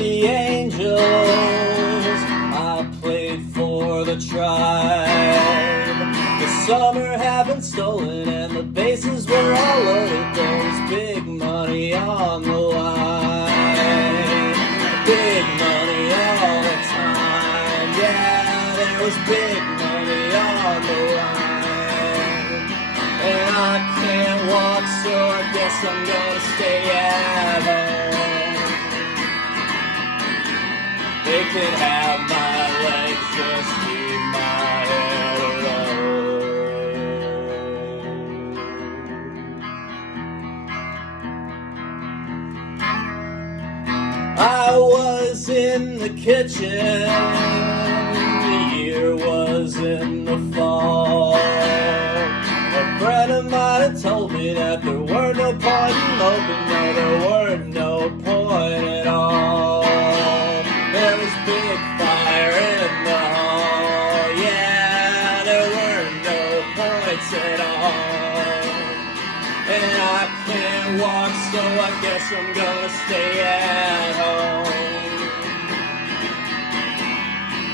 the Angels, I played for the Tribe. The summer had been stolen and the bases were all loaded. There was big money on the line. Big money all the time. Yeah, there was big money on the line. And I can't walk, so I guess I'm gonna stay at home. They could have my legs, just keep my head alone. I was in the kitchen, the year was in the fall. A friend of mine had told me that there were no point in hoping, no, there were no point at all. There was big fire in the hall, yeah, there were no points at all. And I can't walk, so I guess I'm gonna stay at home.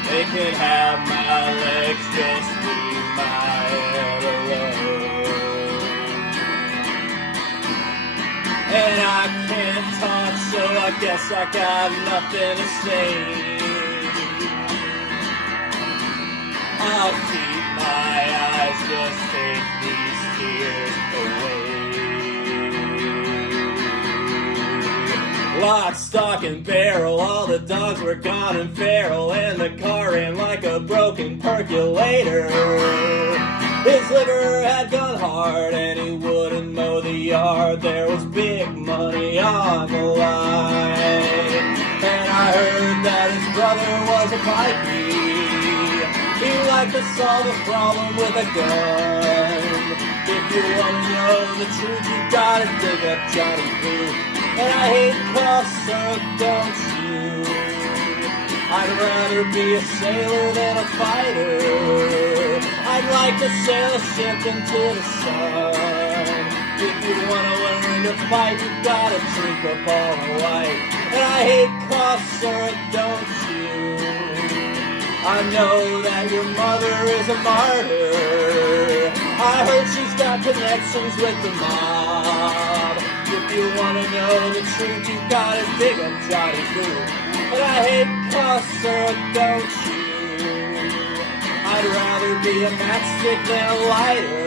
They could have my legs, just leave my head alone. And I can't talk, so I guess I got nothing to say. I'll keep my eyes, just take these tears away. Lock, stock, and barrel, all the dogs were gone and feral, and the car ran like a broken percolator. His liver had gone hard and he wouldn't mow the yard. There was big money on the line. And I heard that his brother was a pikey. He liked to solve a problem with a gun. If you want to know the truth, you gotta dig up Johnny Boo. And I hate cough syrup, don't you? I'd rather be a sailor than a fighter. I'd like to sail a ship into the sun. If you want to learn to fight, you gotta drink up all the white. And I hate cough syrup, don't you? I know that your mother is a martyr. I heard she's got connections with the mob. If you want to know the truth, you gotta dig up Johnny Boo. But I hate cough syrup, don't you? I'd rather be a matchstick than a lighter.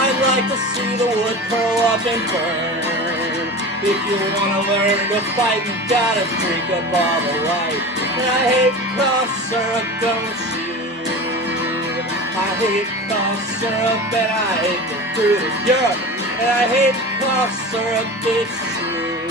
I'd like to see the wood curl up and burn. If you want to learn to fight, you gotta drink up all the light. And I hate cough syrup, don't you? I hate cough syrup and I hate the fruit of Europe. And I hate cough syrup, it's true.